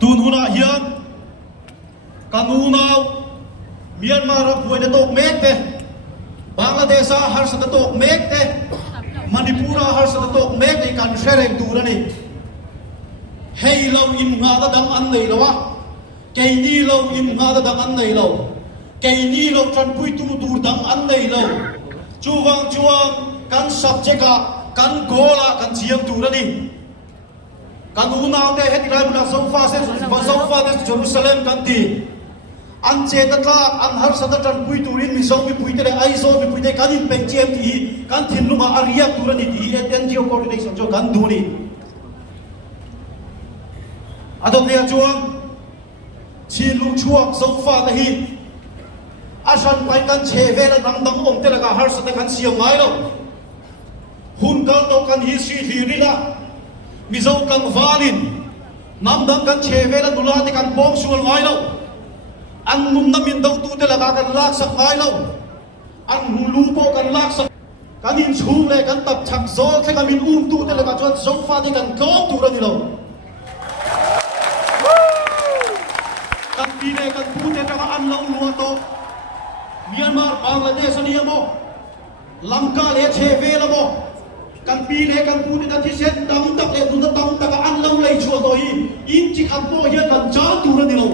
tun huna hian kanunau Myanmar vui na tok mek te Bangladesh har sa tok mek te Manipur har sa tok mek te kan shereng tu na ni hei lo in nga da dang an nei lawa kei ni lo in nga da dang an nei lo kei ni lo tran pui tu dur dang an nei lo chuwang kan subject kan gola kan chiang tu na ni kan unau te het rai bula sofa se Jerusalem kan ti an che ta tla an har sa tran pui turin mi so mi pui te ai so mi pui te kan in peng chem ti kan thin lunga aria tu na ni ti NGO coordination jo kan du ni adom lia chuang chin lu chuak sofa ta hi asan pai kan che ve la dam dam om te la ka har sa ta kan siam ngai lo hun kal to kan hi si hi ri la mi zo kan valin nam dam kan che ve la dula te kan pom sual ngai lo an mum na min dau tu te la ka kan lak sak ngai lo an hu lu po kan lak sak kan in chung le kan tap chak zo the kan min tu te la ka chuan sofa te kan kom tu ra ni lo kan pine kan pute ka an lo lu to Myanmar Bangladesh ani mo Lanka le che ve la mo kan pine kan pute da thi set dam tak le du tam tak an lo lei chu to hi in chi kham po hian kan cha tu ra ni lo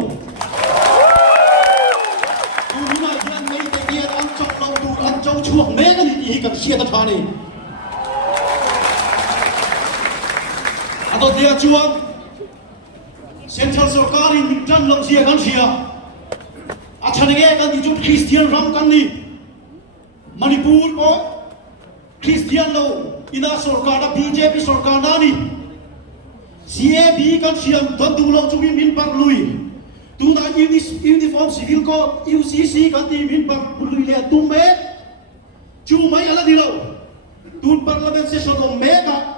tu na hian mai te hian an chok lo tu an chau chuak me kan ni hi kan sia ta tha ni ado dia chuang Central Sarkar in Midran Long Sia kan sia Achanege kan di jut Christian Ram kan ni Manipur ko Christian lo ina Sarkar da BJP Sarkar na ni CAB kan siam don du lo chu min bak lui tu na uniform civil ko UCC kan ti min bak lui le tu me chu mai ala di lo tun parliament session o mega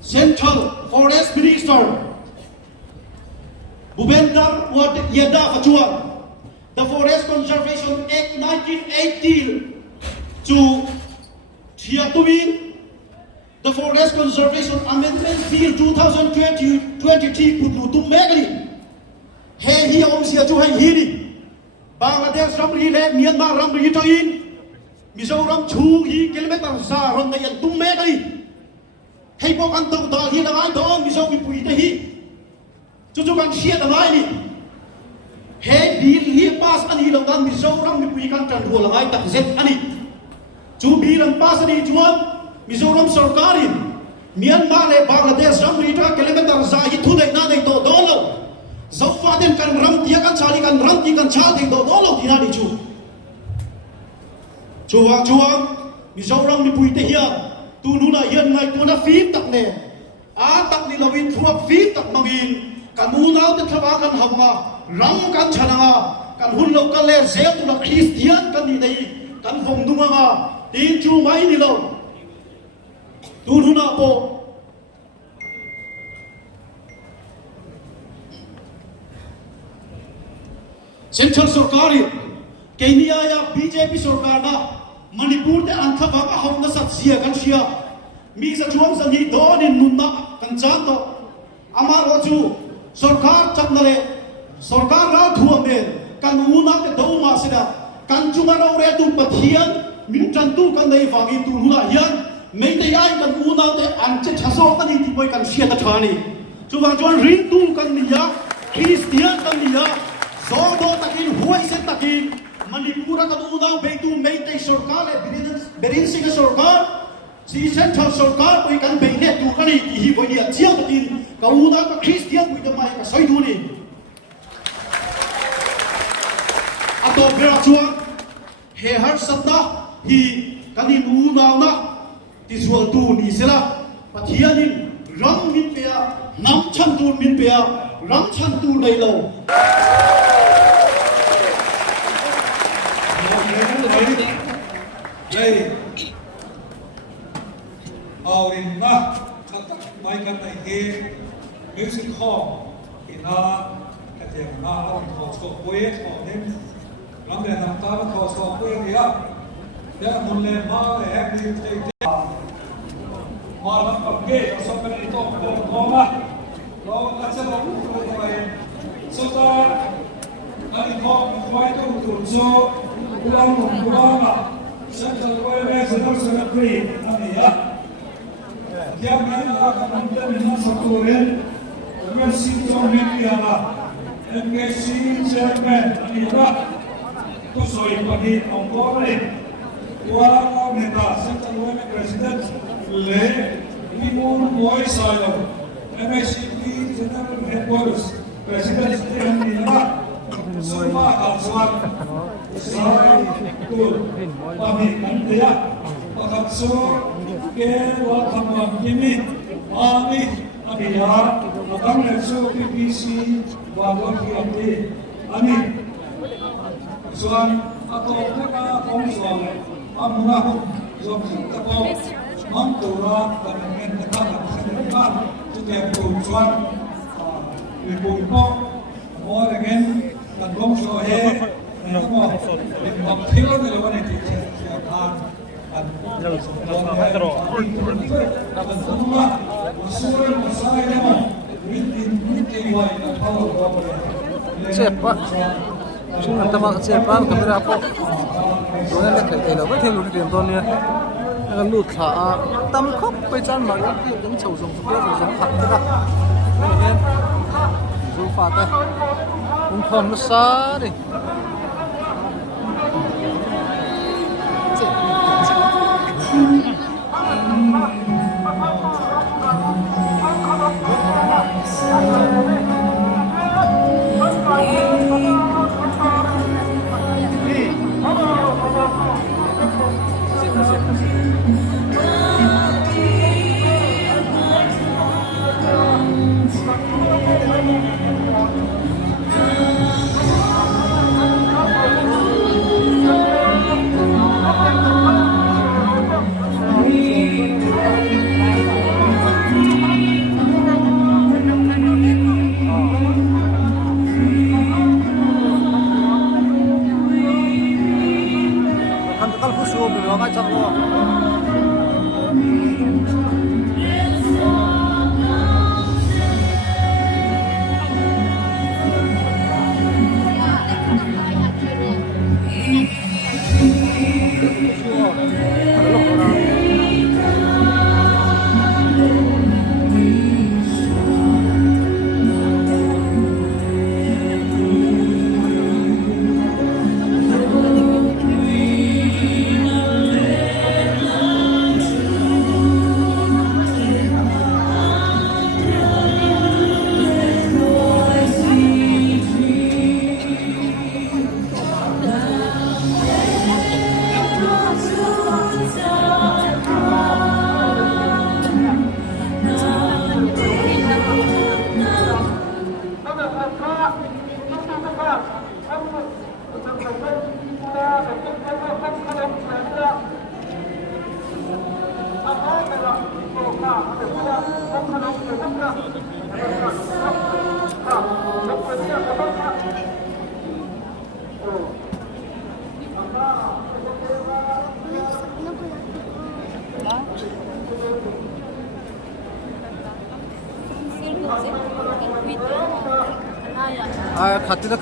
Central Forest Minister Bhupender Ward Yada Fachuan the Forest Conservation Act 1980 to Chiatumin the Forest Conservation Amendment Bill 2023 Putlu Tum Megali Hey hi om sia chu hai hi ni Bangladesh Ramri le Myanmar Ramri to in Mizoram chu hi kilometer sa ron na yan Tum Megali hay bok an tong dal hi na ai dong mi so mi pui te hi chu chu kan sia da mai ni he bil hi pas ani lo dan mi so ram mi pui kan tan ho la ai tak zet ani chu bil an pas ani chuan mi so ram sarkarin Myanmar le Bangladesh ram ri ta kilometer za hi thu dei na dei to do lo zo fa den kan ram tia kan chali kan ram ti kan cha dei do lo ti na ni chu chuang mi so ram mi pui te hi tu nu na hian ngai tu na phim tak ne a tak ni lovin thuak phim tak mangin kan mu nau te thaba kan hawma ram kan chananga kan hun lo kan le zel tu na Christian kan ni dei kan phong dunga ma tin chu mai ni lo tu nu na po Central Sarkar Kenya ya BJP Sarkar na Manipur te an thava ka hom na sat sia kan sia mi sa chuang sang hi don in nun na kan chan to ama ro chu sarkar chak na le sarkar ra thuam ne kan u na te do ma sida kan chu ma ro re tu pathian min chan tu kan nei wangi tu hula hian mei te ai kan u na te an che thaso kan ni ti poi kan sia ta thani chu wang chuan ring tu kan ni ya Christian kan ni ya so do takin huai se takin Manipur kan udang beitu meitei sarkar le berin singa sarkar si Central Sarkar poi kan beine tu kani hi boi ni chiang takin ka udang ka Christian poi de mai ka soi du ni ato bera chuang he har satna hi kani nu na na ti zual tu ni sela pathianin ram min pe nam chan tu min pe ram chan tu dai lo Đây, in na chắc mai cái này thì music hall thì na cái gì na làm khó số quê họ nên làm để làm ta làm khó số quê thì á để muốn lên mà để em đi chơi mà làm cầm ghế số cái này to mà อาจจะบอกตัวไปสุดท้ายอันนี้ของไว้ต้องตรวจสอบกุลาหนุ่มกุลามาฉันจะไว้แม่จะต้องสนับสนุนอันนี้อ่ะที่อันนี้เรากำลังจะมีนักสังคมเองเมื่อสิ่งที่เราไม่ได้ละเอ็มเกซีเชอร์แมนอันนี้ละก็สวยกว่าที่องค์กรเลยว่าเราเมตตาฉันจะไว้แม่ประธานเลยมีมูลมวยสายเราMSCP General Headquarters President Setihanila semua kawasan saya itu kami nantiya pakatso ke wakamam kini kami abiya akan nexo PPC wawon kami kami soal atau mereka kongsuan amunahum zom tapo mantura dengan dekat dengan yang tujuan ibu more again dan bom sohe semua baktil di luar itu siapkan dan semua usul masalah ini mungkin wai tahu siapa cuma teman siapa kamera apa orang yang kayak lo betul lu di tempat cái lụt thả tâm khóc bây chân mà những sầu dùng biết rồi giống thật thế nào nên dù phạt đây cũng không nó xa đi kan khusyuk bila ngajak lo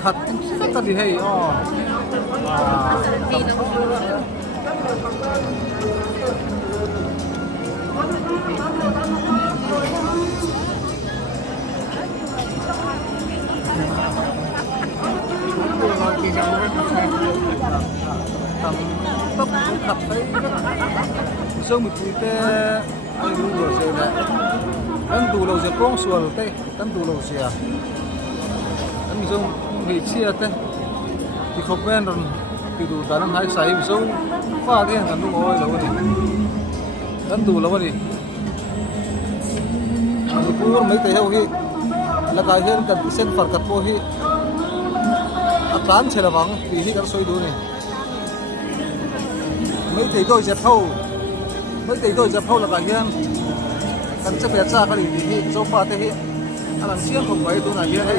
खाती खाती है thật thấy sông bị tụi tê ai luôn rồi rồi nè ăn tù lâu giờ con xuồng tê ăn tù lâu giờ ăn sông bị chia tê thì không quen rồi thì tụ ta đang hai say bị sông pha thế ăn đúng rồi lâu đi ăn tù lâu đi thì pur mấy tê heo hi là cái hiện cần sen phật cắt po hi trán xe là vắng vì hi cần xoay đuôi này mấy thầy tôi dẹp thâu là cả hiền cần chấp nhận ra cái gì dâu pha thế hi anh làm xiên không phải tôi là hiền hay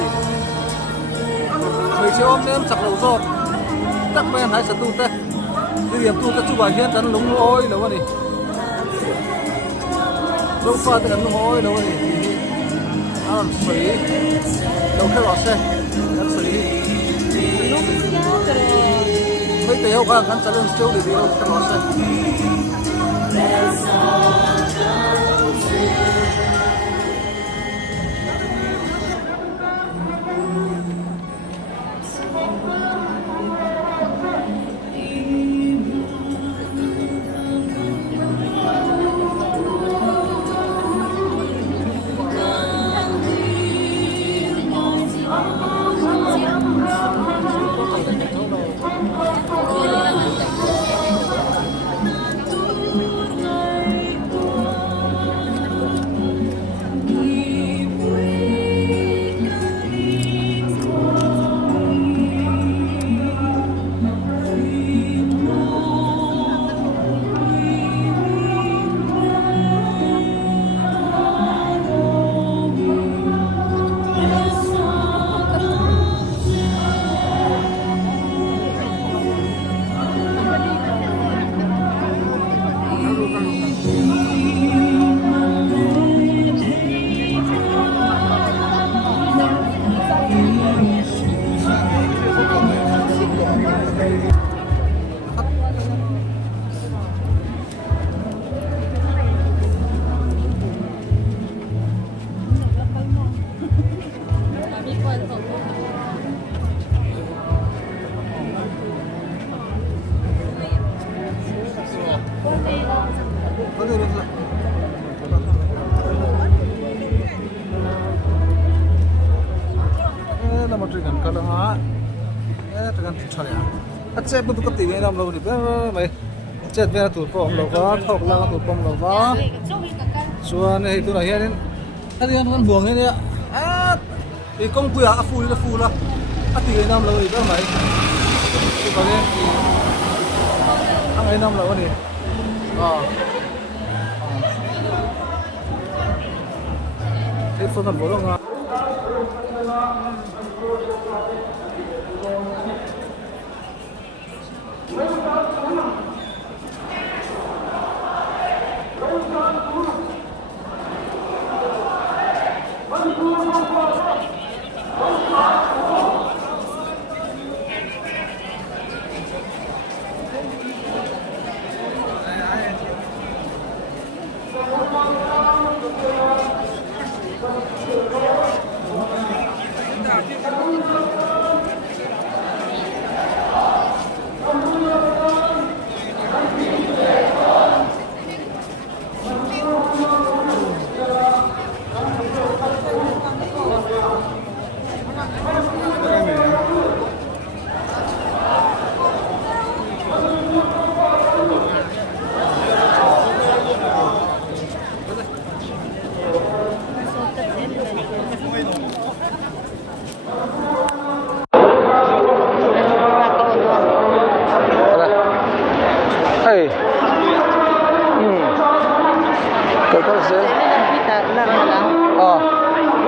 mấy chiếc ôm em chặt đầu giọt chắc quen hay sẽ tu thế đi điểm tu cái chú bà hiền cần lúng ôi đâu vậy dâu pha thì cần lúng ôi đâu vậy non sui đâu cái lọ xe nó sui mấy tay hậu cả ngắn chân siêu để đi đâu cái lọ xe chết bút cái tiền làm lâu thì mày chết về tụt phong lâu quá thọc lao tụt phong lâu quá xua này tôi nói hiện anh con buồng thế đấy à thì công quy phu là tiền làm lâu thì mày thì có lên thì anh ấy làm lâu thì thế phần phần bố đâu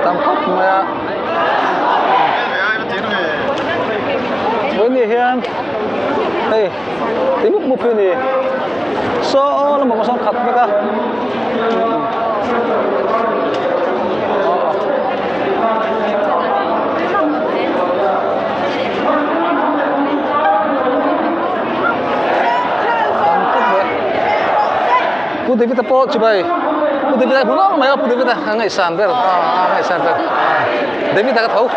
tam khóc mà với gì hiền đây tính một phiên gì số là một con sông khập với cả putih kita po coba putih kita puno mày putih kita ngai san ber ngai san ber David tak tahu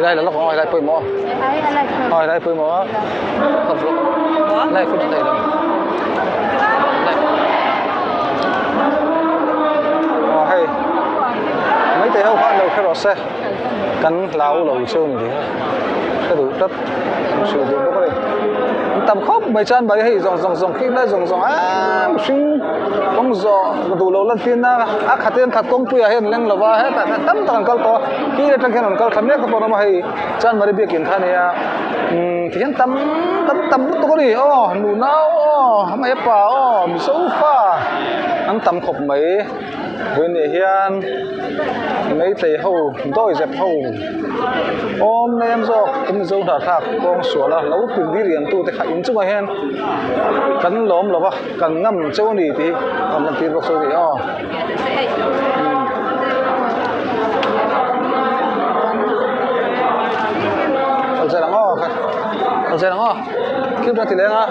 đây là lúc hỏi lại phơi mỏ hỏi lại phơi mỏ không lúc lại phơi đây là hay mấy tay hậu phát đầu khai rõ xe cắn lão lầu sơn thì cái đủ đất sử dụng có đây tầm khóc mấy chân bảy hay dòng khi đây dòng sinh công gió đủ lâu lần tiên na khát tiền khát công tuổi hay lên là va hết tắm tầng câu to khi đây trong cái nón câu thấm nhất cái bọn nó hay chân mà đi bia kiến thang này thì hắn tắm tôi đi nụ nao mày pa mi sâu pha hắn tắm khóc mấy với nè hiền mấy tay hậu đôi dẹp hậu ôm nem rồi cũng dâu đợt thạc con sủa là lâu cùng đi liền tu thì khai in chung mà hiền cắn lóm là ba cắn ngâm châu nỉ thì còn làm tiền bọc sôi thì Ở đằng ngõ kan ở đằng ngõ kiếm ra thì lên á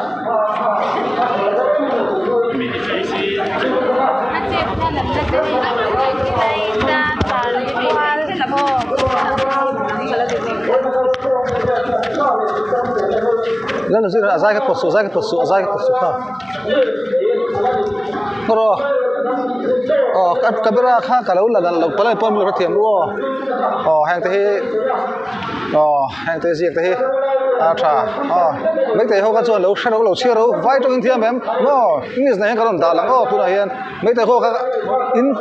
lên là dai cái cột sổ không rồi camera khác cả lâu là lâu tới pom luôn thiểm luôn hàng thế gì thế thà mấy tay họ cái chuyện lâu sao lâu chia đâu vai trong thiên em English này cái đồng ta lắm tu này mấy tay họ cái in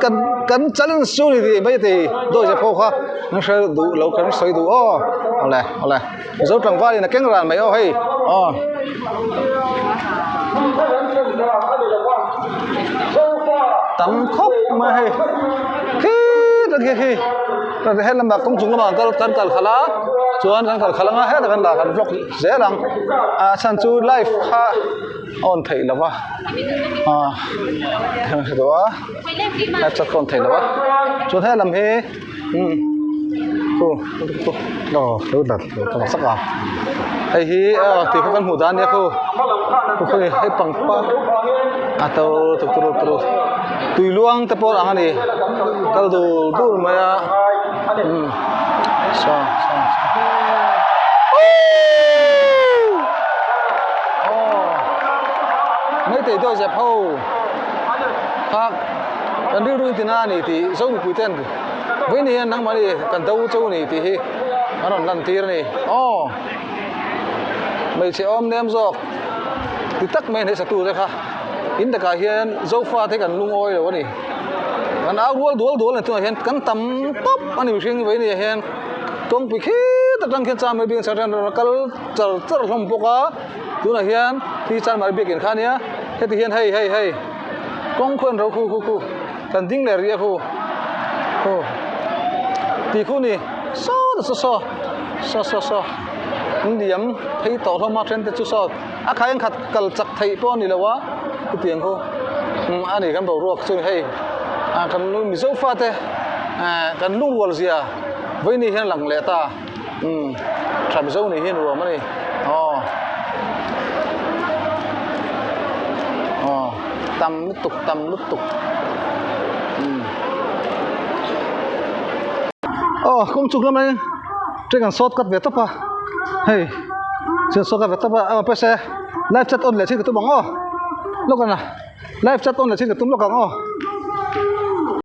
cắn challenge show thì mấy tay đôi giờ họ nó sẽ đủ lâu cái soi đủ lại dấu trăng vai là cái ràn mấy hay tắm khóc mà hay khi rồi hết làm bạc công chúng mà cái tan cả khá chuan tan cả khá là hết là cái vlog dễ lắm san chu live ha on thấy là ba đó chắc còn thấy là ba chuan hết làm he đó đặt cái sắc à hay hi thì cái mũ đan này cô hay bằng atau terus tui luang tepor ang ani kalau tu maya mấy tỷ tôi dẹp hầu khác cần đưa đuôi tiền này thì dấu một quý tiền với này năng mà đi cần đâu châu này thì nó còn lần tiền này mấy chị ôm đem rồi thì tắc men hay satu thôi kha in ta hiền dâu pha thế cần lung oi rồi nè còn áo đuôi là tôi hiền cắn tắm top anh mình riêng với này hiền công bị khí ta đang khiên cha mới biên sao nó cal chở không bốc á tôi là hiền thì cha mới biên khá nhá thế thì hiền hay công khuôn rồi khu cần tính là ria khu thì khu này so điểm thấy tàu thông trên thế chút sao khai anh khát cần chặt thấy con này là quá cái tiền cô anh ấy cần bảo ruột chơi hay cần nuôi dâu pha thế cần lung ruột gì với này hiện lặng lẽ ta làm dâu này hiện ruột mà này tầm nút tục không chụp lắm đấy trên cần sốt cắt về tấp hey trên sốt cắt về tấp PC live chat on là trên cái tụi bằng lúc này live chat on là trên cái tụi lúc bằng